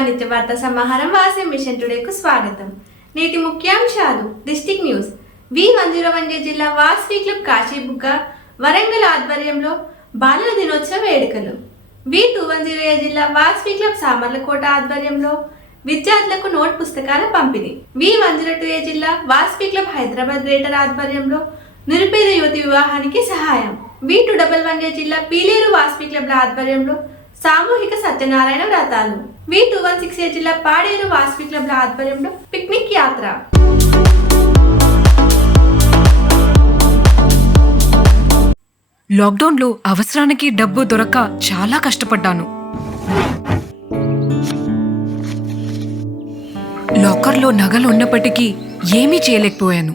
నిత్య వార్త సమాహారం వాసే మిషన్ టుడేకు స్వాగతం. నేటి ముఖ్యాంశాలు. District news. V one zero one జిల్లా వాస్వి క్లబ్ కాశీబుగ్గ వరంగల్ ఆధ్వర్యంలో బాలల దినోత్సవ వేడుకలు. వి టూ వన్ జీరో జిల్లా వాస్వి క్లబ్ సామర్లకోట ఆధ్వర్యంలో విద్యార్థులకు నోట్ పుస్తకాల పంపిణీ. V one zero two A జిల్లా వాస్వి క్లబ్ హైదరాబాద్ గ్రేటర్ ఆధ్వర్యంలో నిరుపేద యువతి వివాహానికి సహాయం. V two double one A జిల్లా పీలేరు వాస్వి క్లబ్ల ఆధ్వర్యంలో సామూహిక సత్యనారాయణ వ్రతాలు. V two one six A జిల్లా పాడేరు వాసవి క్లబ్ల ఆధ్వర్యంలో పిక్నిక్ యాత్ర. లాక్డౌన్లో అవసరానికి డబ్బు దొరక్క చాలా కష్టపడ్డాను. లాకర్లో నగలు ఉన్నప్పటికీ ఏమీ చేయలేకపోయాను.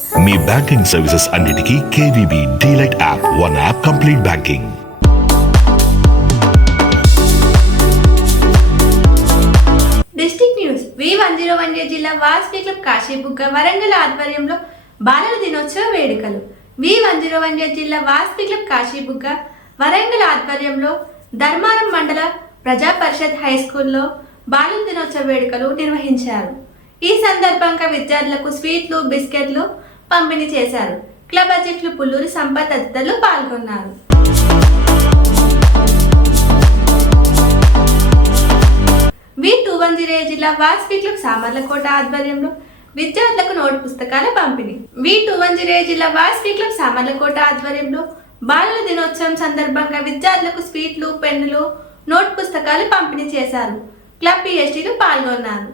మీ బ్యాంకింగ్ సర్వీసెస్ అన్నిటికీ KVB DeLight app one app complete banking. District news. V one zero one A జిల్లా వాస్పీ క్లబ్ కాశీబుగ్గ వరంగల్ ఆధ్వర్యంలో బాలల దినోత్సవ వేడుకలు. V one zero one A జిల్లా వాస్పీ క్లబ్ కాశీబుగ్గ వరంగల్ ఆధ్వర్యంలో ధర్మారం మండల ప్రజా పరిషత్ హై స్కూల్లో బాలల దినోత్సవ వేడుకలు నిర్వహించారు. ఈ సందర్భంగా విద్యార్థులకు స్వీట్లు బిస్కెట్లు పంపిణీ చేశారు. క్లబ్ అధ్యక్షులు పుల్లూరి సంపత్ తదితరులు పాల్గొన్నారు. వి టూ వన్ జీరో జిల్లా వాస్వి క్లబ్ సామర్లకోట ఆధ్వర్యంలో విద్యార్థులకు నోట్ పుస్తకాల పంపిణీ. వి టూ వన్ జీరో జిల్లా వాస్వి క్లబ్ సామర్లకోట ఆధ్వర్యంలో బాలల దినోత్సవం సందర్భంగా విద్యార్థులకు స్వీట్లు పెన్నులు నోట్ పుస్తకాలు పంపిణీ చేశారు. క్లబ్ పిహెచ్డీలు పాల్గొన్నారు.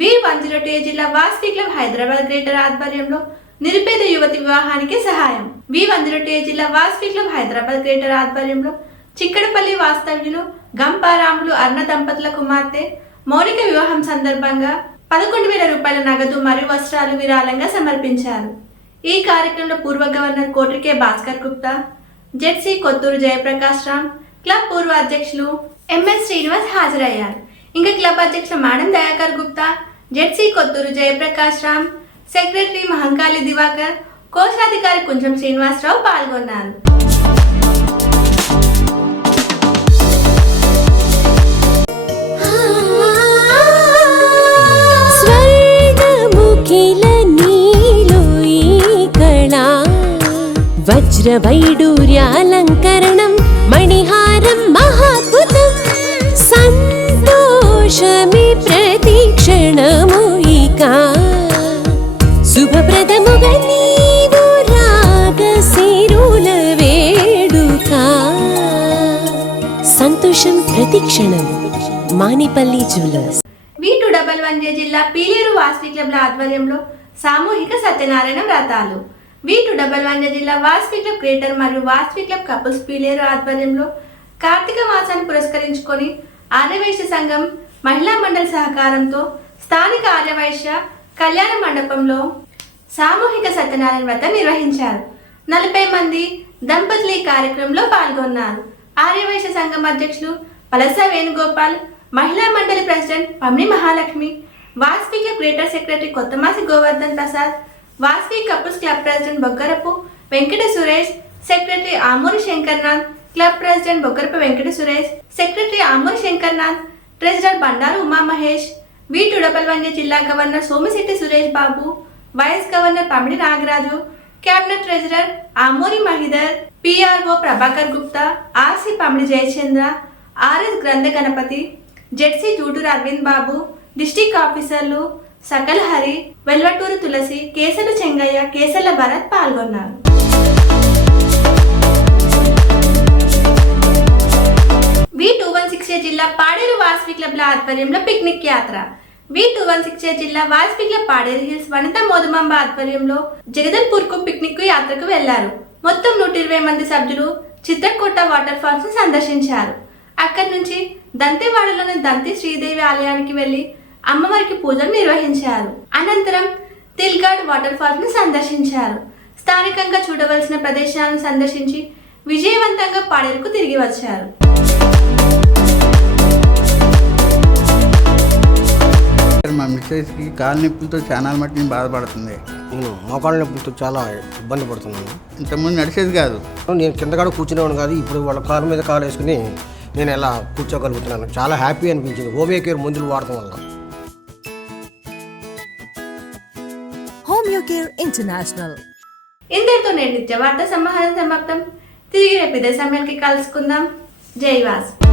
వి వన్ జీరో టూ జిల్లా వాస్వి క్లబ్ హైదరాబాద్ గ్రేటర్ ఆధ్వర్యంలో నిరుపేద యువతి వివాహానికి సహాయం. వి వన్ జీరో టూ జిల్లా వాస్వి క్లబ్ హైదరాబాద్ గ్రేటర్ ఆధ్వర్యంలో చిక్కడపల్లి వాస్తవ్యులు గంపారాములు అన్న దంపతుల కుమార్తె మౌనిక వివాహం సందర్భంగా పదకొండు వేల రూపాయల నగదు మరియు వస్త్రాలు విరాళంగా సమర్పించారు. ఈ కార్యక్రమంలో పూర్వ governor Kotrike Bhaskar Gupta ZC Kothuru Jayaprakash Ram club పూర్వ అధ్యక్షులు ఎంఎస్ శ్రీనివాస్ హాజరయ్యారు. ఇంకా క్లబ్ అధ్యక్షులు madam Dayakar Gupta ZC Kothuru Jayaprakash Ram secretary Mahankali Diwakar కోశాధికారి కుంజం శ్రీనివాసరావు పాల్గొన్నారు. స్వర్గముఖిల నీలో వజ్రవైడూర్యాలంకరణం మణిహారం మహాద్భుతం సంతోషమి ప్రతిక్షణము ఇక. శుభప్రదముగా నీవు రాగ సిరుల వేడుక. సంతోషం ప్రతిక్షణం Manipalli jewellers. V double one జిల్లా పీలేరు వాస్వి క్లబ్ల ఆధ్వర్యంలో సామూహిక సత్యనారాయణ వ్రతాలు. వి టూ డబల్ వన్ జిల్లా వాస్వి క్లబ్ గ్రేటర్ మరియు వాస్వి క్లబ్ కపుల్స్ పీలేరు ఆధ్వర్యంలో కార్తీక మాసాన్ని పురస్కరించుకొని ఆర్యవైశ్య సంఘం మహిళా మండలి సహకారంతో స్థానిక ఆర్యవైశ్య కళ్యాణ మండపంలో సామూహిక సత్యనారాయణ వ్రతం నిర్వహించారు. నలభై మంది దంపతులు ఈ కార్యక్రమంలో పాల్గొన్నారు. ఆర్యవైశ్య సంఘం అధ్యక్షులు పలస వేణుగోపాల్ మహిళా మండలి president Pamni Mahalakshmi వాస్పిక greater secretary Kothamasi Govardhan Prasad Vasavi couples club president Boggarapu Venkata Suresh secretary Amuri Shankarnath club president Boggarapu Venkata Suresh secretary Amuri Shankarnath treasurer Bandaru Uma Mahesh V double జిల్లా governor Somisetti Suresh Babu vice governor Pamidi Nagaraju cabinet treasurer Amuri Mahidhar PRO Prabhakar Gupta RC Pamidi Jayachandra RS Grantha Ganapathi ZC Juturu Aravind Babu district ఆఫీసర్లు సకల్ హరి వెల్వటూరు తులసి కేసల చెంగయ్య కేసల భరత్ పాల్గొన్నారు. జిల్లా పాడేరు వాస్వి క్లబ్ల ఆధ్వర్యంలో picnic యాత్ర. వి two one six జిల్లా Vasavi Paderu hills Vanitha Modumamba ఆధ్వర్యంలో జగదల్పూర్కు picnic యాత్రకు వెళ్ళారు. మొత్తం నూట ఇరవై మంది సభ్యులు చిత్రకూట వాటర్ ఫాల్స్ను సందర్శించారు. అక్కడి నుంచి దంతేవాడలోని దంతి శ్రీదేవి ఆలయానికి వెళ్ళి అమ్మవారికి పూజలు నిర్వహించారు. అనంతరం తిల్గాడ్ వాటర్ ఫాల్స్ను సందర్శించారు. స్థానికంగా చూడవలసిన ప్రదేశాలను సందర్శించి విజయవంతంగా పాడేరుకు తిరిగి వచ్చారు. మా మిస్సెస్కి. కాలు నొప్పులతో చాలా మట్టి నేను బాధపడుతుంది. నేను మోకాళ్ళ నొప్పులతో చాలా ఇబ్బంది పడుతున్నాను. ఇంతకుముందు నడిచేది కాదు. నేను కిందకాడ కూర్చునేవాడు కాదు ఇప్పుడు వాళ్ళ కాలు మీద కాలు వేసుకుని నేను ఎలా కూర్చోగలుగుతున్నాను. చాలా హ్యాపీ అనిపించింది. హోమియో కేర్ మందులు వాడటం వల్ల. Home Care International. ఇంతటితో నేను నిత్య వార్త సమాహారం సమాప్తం. తిరిగి రేపు ఇదే సమయానికి కలుసుకుందాం. జై వాస్.